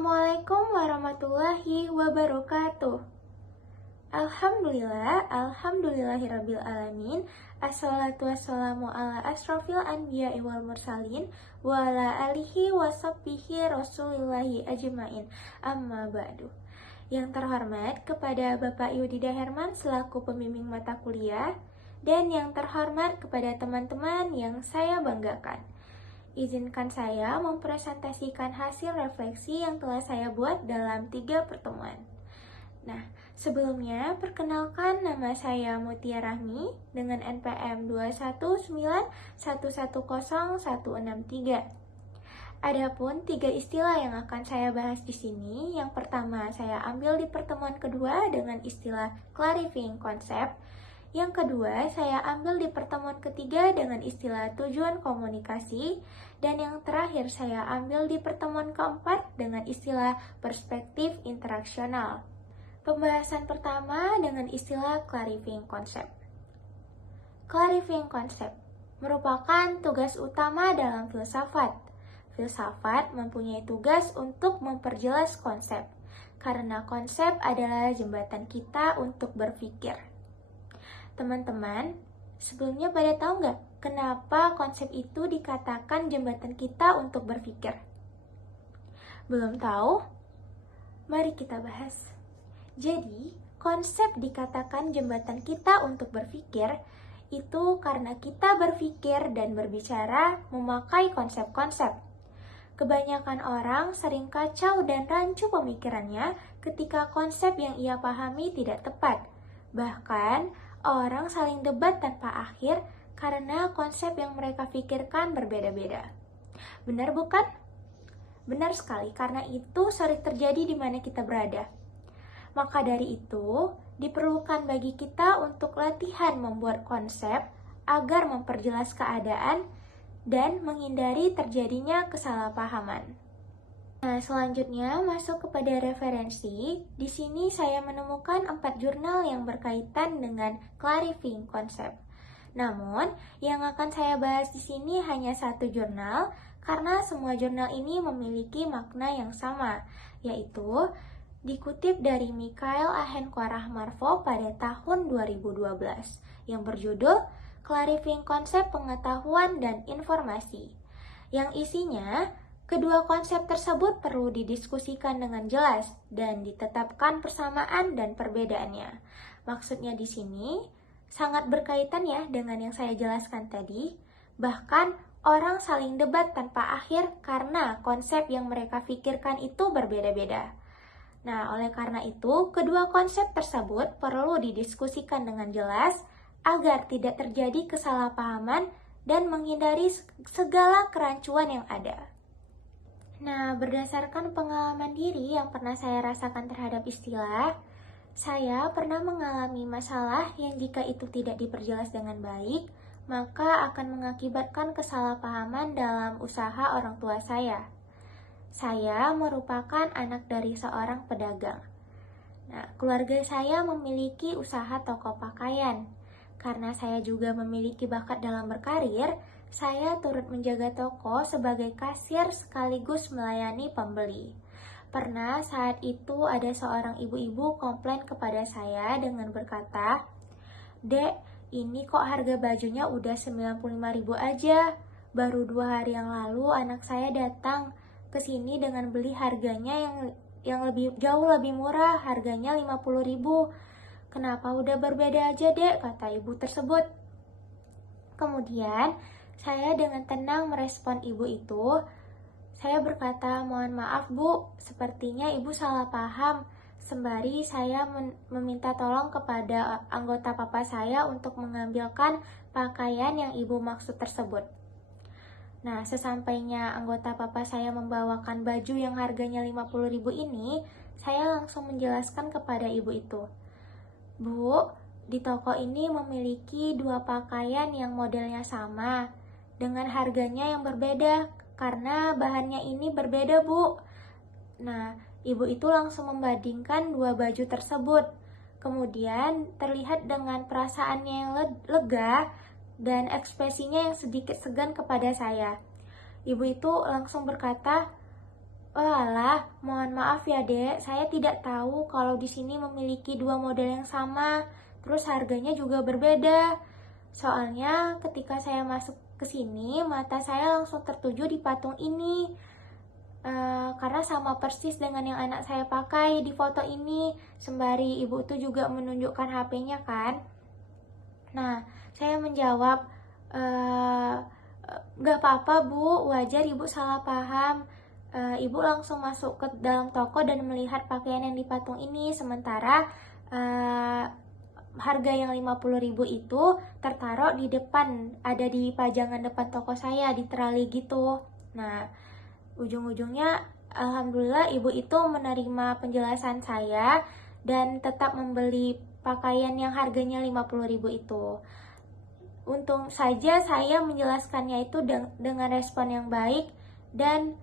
Assalamualaikum warahmatullahi wabarakatuh. Alhamdulillahirrabbilalamin. Assalatu wassalamu ala asrofil anbiya wal mursalin wa ala alihi wa sahbihi rasulillahi ajmain. Amma ba'du. Yang terhormat kepada Bapak Yudhida Herman selaku pembimbing mata kuliah, dan yang terhormat kepada teman-teman yang saya banggakan. Izinkan saya mempresentasikan hasil refleksi yang telah saya buat dalam 3 pertemuan. Nah, sebelumnya perkenalkan, nama saya Mutia Rahmi dengan NPM 219110163. Adapun 3 istilah yang akan saya bahas di sini. Yang pertama saya ambil di pertemuan kedua dengan istilah clarifying concept. Yang kedua, saya ambil di pertemuan ketiga dengan istilah tujuan komunikasi. Dan yang terakhir, saya ambil di pertemuan keempat dengan istilah perspektif interaksional. Pembahasan pertama dengan istilah clarifying concept. Clarifying concept merupakan tugas utama dalam filsafat. Filsafat mempunyai tugas untuk memperjelas konsep, karena konsep adalah jembatan kita untuk berpikir. Teman-teman, sebelumnya pada tahu nggak kenapa konsep itu dikatakan jembatan kita untuk berpikir? Belum tahu? Mari kita bahas. Jadi, konsep dikatakan jembatan kita untuk berpikir itu karena kita berpikir dan berbicara memakai konsep-konsep. Kebanyakan orang sering kacau dan rancu pemikirannya ketika konsep yang ia pahami tidak tepat. Bahkan, orang saling debat tanpa akhir karena konsep yang mereka pikirkan berbeda-beda. Benar bukan? Benar sekali, karena itu sering terjadi di mana kita berada. Maka dari itu, diperlukan bagi kita untuk latihan membuat konsep agar memperjelas keadaan dan menghindari terjadinya kesalahpahaman. Nah, selanjutnya masuk kepada referensi. Di sini saya menemukan 4 jurnal yang berkaitan dengan clarifying concept. Namun, yang akan saya bahas di sini hanya 1 jurnal karena semua jurnal ini memiliki makna yang sama, yaitu dikutip dari Mikhail Ahenkwarah-Marfo pada tahun 2012 yang berjudul Clarifying Concept Pengetahuan dan Informasi, yang isinya kedua konsep tersebut perlu didiskusikan dengan jelas dan ditetapkan persamaan dan perbedaannya. Maksudnya di sini sangat berkaitan ya dengan yang saya jelaskan tadi. Bahkan orang saling debat tanpa akhir karena konsep yang mereka pikirkan itu berbeda-beda. Nah, oleh karena itu, kedua konsep tersebut perlu didiskusikan dengan jelas agar tidak terjadi kesalahpahaman dan menghindari segala kerancuan yang ada. Nah, berdasarkan pengalaman diri yang pernah saya rasakan terhadap istilah, saya pernah mengalami masalah yang jika itu tidak diperjelas dengan baik, maka akan mengakibatkan kesalahpahaman dalam usaha orang tua saya. Saya merupakan anak dari seorang pedagang. Nah, keluarga saya memiliki usaha toko pakaian. Karena saya juga memiliki bakat dalam berkarir, saya turut menjaga toko sebagai kasir sekaligus melayani pembeli. Pernah saat itu ada seorang ibu-ibu komplain kepada saya dengan berkata, "Dek, ini kok harga bajunya udah 95.000 aja. Baru 2 hari yang lalu anak saya datang ke sini dengan beli harganya yang jauh lebih murah, harganya 50.000. Kenapa udah berbeda aja, Dek?" kata ibu tersebut. Kemudian, saya dengan tenang merespon ibu itu. Saya berkata, "Mohon maaf Bu, sepertinya ibu salah paham." Sembari saya meminta tolong kepada anggota papa saya untuk mengambilkan pakaian yang ibu maksud tersebut. Nah, sesampainya anggota papa saya membawakan baju yang harganya 50.000 ini, saya langsung menjelaskan kepada ibu itu, "Bu, di toko ini memiliki 2 pakaian yang modelnya sama, dengan harganya yang berbeda, karena bahannya ini berbeda, Bu." Nah, ibu itu langsung membandingkan 2 baju tersebut. Kemudian terlihat dengan perasaannya yang lega dan ekspresinya yang sedikit segan kepada saya. Ibu itu langsung berkata, Walah, mohon maaf ya dek, saya tidak tahu kalau di sini memiliki dua model yang sama, terus harganya juga berbeda. Soalnya ketika saya masuk ke sini, mata saya langsung tertuju di patung ini. Karena sama persis dengan yang anak saya pakai di foto ini. Sembari ibu tuh juga menunjukkan HP-nya kan. Nah, saya menjawab, "Eh, nggak apa-apa bu, wajar ibu salah paham. Ibu langsung masuk ke dalam toko dan melihat pakaian yang dipatung ini, sementara eh, harga yang 50.000 itu tertaruh di depan, ada di pajangan depan toko saya, di trali gitu." Nah, ujung-ujungnya alhamdulillah ibu itu menerima penjelasan saya dan tetap membeli pakaian yang harganya 50.000 itu. Untung saja saya menjelaskannya itu dengan respon yang baik dan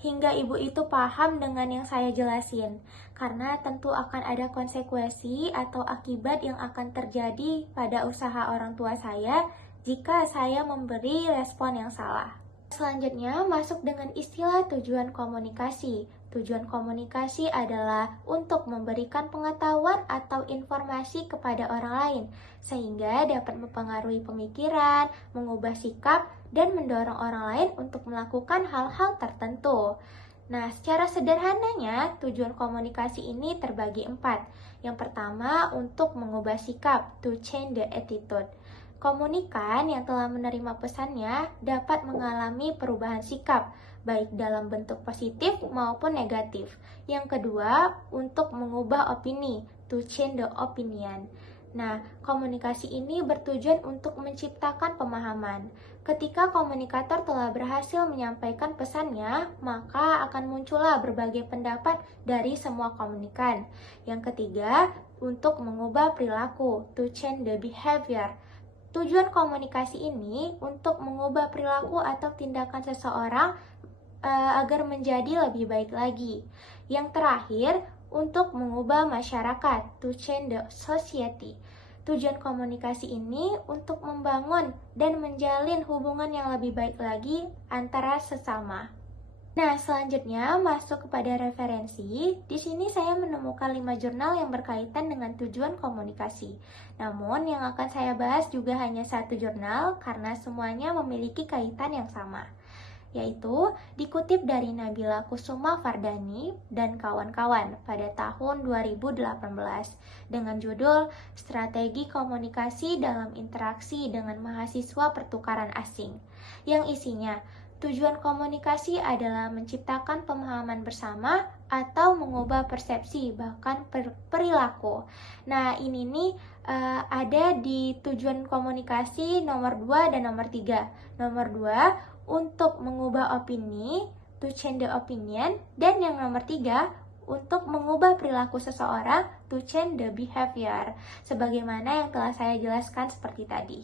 hingga ibu itu paham dengan yang saya jelasin. Karena tentu akan ada konsekuensi atau akibat yang akan terjadi pada usaha orang tua saya jika saya memberi respon yang salah. Selanjutnya masuk dengan istilah tujuan komunikasi. Tujuan komunikasi adalah untuk memberikan pengetahuan atau informasi kepada orang lain, sehingga dapat mempengaruhi pemikiran, mengubah sikap, dan mendorong orang lain untuk melakukan hal-hal tertentu. Nah, secara sederhananya, tujuan komunikasi ini terbagi 4. Yang pertama, untuk mengubah sikap, to change the attitude. Komunikan yang telah menerima pesannya dapat mengalami perubahan sikap, baik dalam bentuk positif maupun negatif. Yang kedua, untuk mengubah opini, to change the opinion. Nah, komunikasi ini bertujuan untuk menciptakan pemahaman. Ketika komunikator telah berhasil menyampaikan pesannya, maka akan muncullah berbagai pendapat dari semua komunikan. Yang ketiga, untuk mengubah perilaku, to change the behavior. Tujuan komunikasi ini untuk mengubah perilaku atau tindakan seseorang agar menjadi lebih baik lagi. Yang terakhir, untuk mengubah masyarakat, to change the society. Tujuan komunikasi ini untuk membangun dan menjalin hubungan yang lebih baik lagi antara sesama. Nah, selanjutnya masuk kepada referensi. Di sini saya menemukan 5 jurnal yang berkaitan dengan tujuan komunikasi. Namun, yang akan saya bahas juga hanya satu jurnal karena semuanya memiliki kaitan yang sama, yaitu dikutip dari Nabila Kusuma Fardani dan kawan-kawan pada tahun 2018 dengan judul Strategi Komunikasi dalam Interaksi dengan Mahasiswa Pertukaran Asing, yang isinya tujuan komunikasi adalah menciptakan pemahaman bersama atau mengubah persepsi bahkan perilaku. Nah, ini nih ada di tujuan komunikasi nomor 2 dan nomor 3. Nomor 2 untuk mengubah opini, to change the opinion, dan yang nomor 3 untuk mengubah perilaku seseorang, to change the behavior, sebagaimana yang telah saya jelaskan seperti tadi.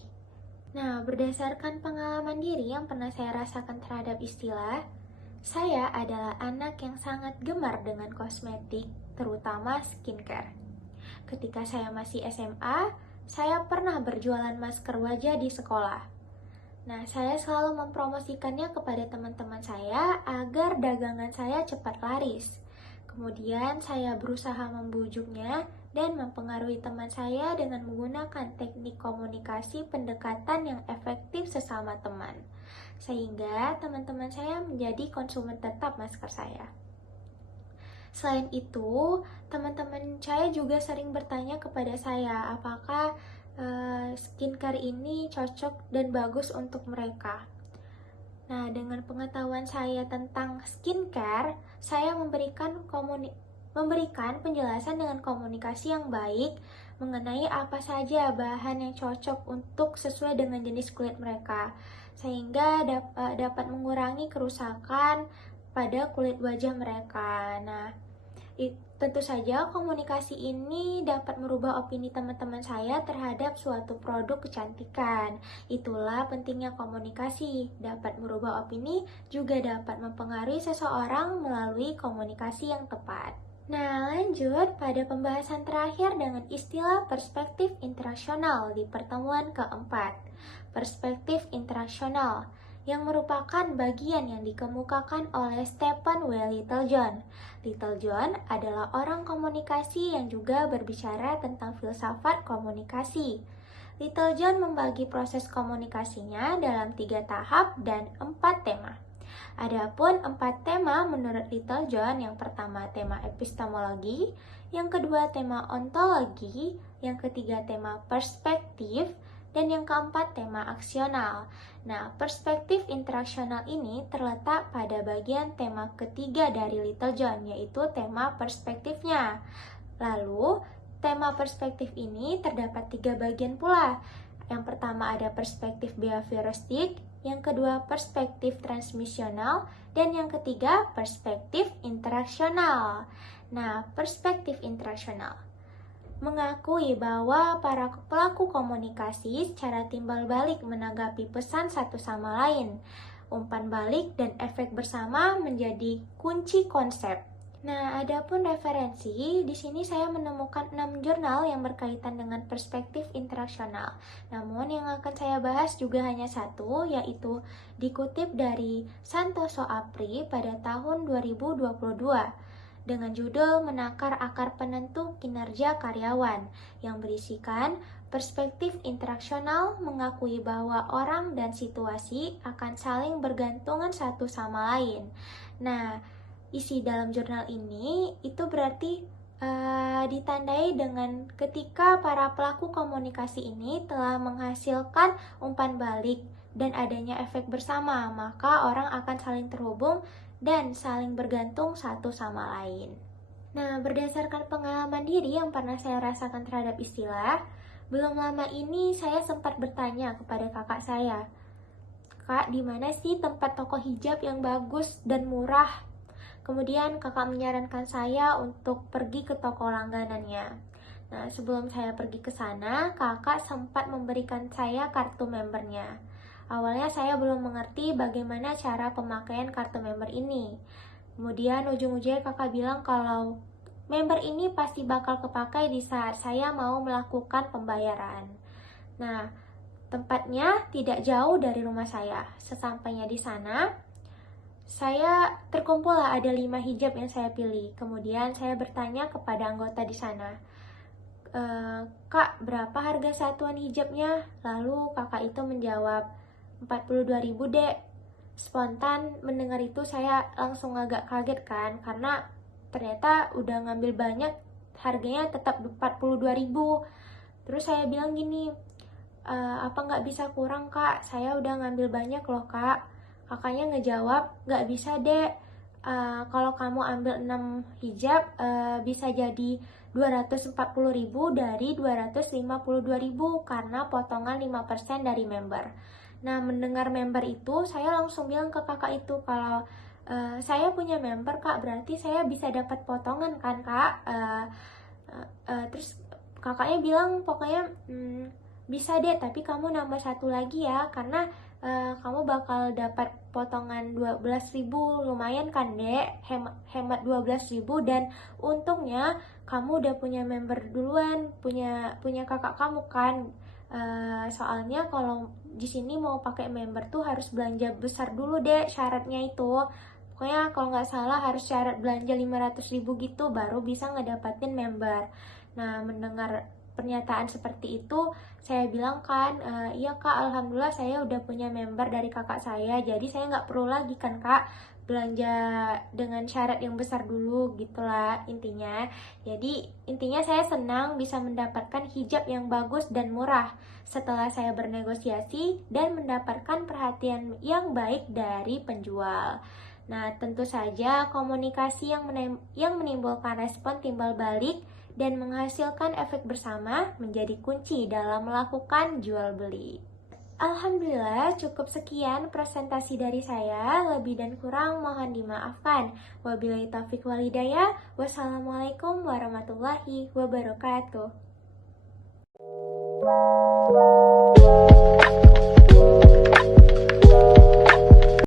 Nah, berdasarkan pengalaman diri yang pernah saya rasakan terhadap istilah, saya adalah anak yang sangat gemar dengan kosmetik, terutama skincare. Ketika saya masih SMA, saya pernah berjualan masker wajah di sekolah. Nah, saya selalu mempromosikannya kepada teman-teman saya agar dagangan saya cepat laris. Kemudian saya berusaha membujuknya dan mempengaruhi teman saya dengan menggunakan teknik komunikasi pendekatan yang efektif sesama teman, sehingga teman-teman saya menjadi konsumen tetap masker saya. Selain itu, teman-teman saya juga sering bertanya kepada saya apakah skincare ini cocok dan bagus untuk mereka. Nah, dengan pengetahuan saya tentang skincare, saya memberikan penjelasan dengan komunikasi yang baik mengenai apa saja bahan yang cocok untuk sesuai dengan jenis kulit mereka, sehingga dapat mengurangi kerusakan pada kulit wajah mereka. Nah, tentu saja komunikasi ini dapat merubah opini teman-teman saya terhadap suatu produk kecantikan. Itulah pentingnya komunikasi, dapat merubah opini, juga dapat mempengaruhi seseorang melalui komunikasi yang tepat. Nah, lanjut pada pembahasan terakhir dengan istilah perspektif interaksional di pertemuan keempat. Perspektif interaksional yang merupakan bagian yang dikemukakan oleh Stephen W. Littlejohn. Littlejohn adalah orang komunikasi yang juga berbicara tentang filsafat komunikasi. Littlejohn membagi proses komunikasinya dalam 3 tahap dan 4 tema. Adapun 4 tema menurut Littlejohn, yang pertama tema epistemologi, yang kedua tema ontologi, yang ketiga tema perspektif, dan yang keempat tema aksional. Nah, perspektif interaksional ini terletak pada bagian tema ketiga dari Littlejohn, yaitu tema perspektifnya. Lalu, tema perspektif ini terdapat 3 bagian pula. Yang pertama ada perspektif behavioristik, yang kedua perspektif transmisional, dan yang ketiga perspektif interaksional. Nah, perspektif interaksional mengakui bahwa para pelaku komunikasi secara timbal balik menanggapi pesan satu sama lain. Umpan balik dan efek bersama menjadi kunci konsep. Nah, adapun referensi, di sini saya menemukan 6 jurnal yang berkaitan dengan perspektif interaksional. Namun yang akan saya bahas juga hanya satu, yaitu dikutip dari Santoso Apri pada tahun 2022 dengan judul Menakar Akar Penentu Kinerja Karyawan, yang berisikan perspektif interaksional mengakui bahwa orang dan situasi akan saling bergantungan satu sama lain. Nah, isi dalam jurnal ini itu berarti ditandai dengan ketika para pelaku komunikasi ini telah menghasilkan umpan balik dan adanya efek bersama, maka orang akan saling terhubung dan saling bergantung satu sama lain. Nah, berdasarkan pengalaman diri yang pernah saya rasakan terhadap istilah, belum lama ini saya sempat bertanya kepada kakak saya, "Kak, di mana sih tempat toko hijab yang bagus dan murah?" Kemudian kakak menyarankan saya untuk pergi ke toko langganannya. Nah, sebelum saya pergi ke sana, kakak sempat memberikan saya kartu membernya. Awalnya saya belum mengerti bagaimana cara pemakaian kartu member ini. Kemudian ujung-ujungnya kakak bilang kalau member ini pasti bakal kepakai di saat saya mau melakukan pembayaran. Nah, tempatnya tidak jauh dari rumah saya. Sesampainya di sana, saya terkumpul lah ada 5 hijab yang saya pilih. Kemudian saya bertanya kepada anggota di sana, "Kak, berapa harga satuan hijabnya?" Lalu kakak itu menjawab, 42.000 dek. Spontan mendengar itu saya langsung agak kaget kan, karena ternyata udah ngambil banyak, harganya tetap 42.000. Terus saya bilang gini, "Apa nggak bisa kurang kak? Saya udah ngambil banyak loh kak." Kakaknya ngejawab, "Nggak bisa dek, kalau kamu ambil 6 hijab bisa jadi 240.000 dari 252.000 karena potongan 5% dari member." Nah, mendengar member itu, saya langsung bilang ke kakak itu kalau saya punya member kak, berarti saya bisa dapat potongan kan kak? Terus kakaknya bilang pokoknya bisa deh, tapi kamu nambah satu lagi ya, karena kamu bakal dapat potongan 12.000, lumayan kan dek, hemat 12.000, dan untungnya kamu udah punya member duluan, punya kakak kamu kan. Soalnya kalau di sini mau pakai member tuh harus belanja besar dulu deh, syaratnya itu. Pokoknya kalau nggak salah harus syarat belanja 500.000 gitu baru bisa ngedapatin member. Nah, mendengar pernyataan seperti itu, saya bilang kan, "Iya kak, alhamdulillah saya udah punya member dari kakak saya, jadi saya nggak perlu lagi kan kak belanja dengan syarat yang besar dulu," gitulah intinya. Jadi intinya saya senang bisa mendapatkan hijab yang bagus dan murah setelah saya bernegosiasi dan mendapatkan perhatian yang baik dari penjual. Nah, tentu saja komunikasi yang menimbulkan respon timbal balik dan menghasilkan efek bersama menjadi kunci dalam melakukan jual beli. Alhamdulillah, cukup sekian presentasi dari saya. Lebih dan kurang mohon dimaafkan. Wabillahi taufiq wal hidayah. Wassalamualaikum warahmatullahi wabarakatuh.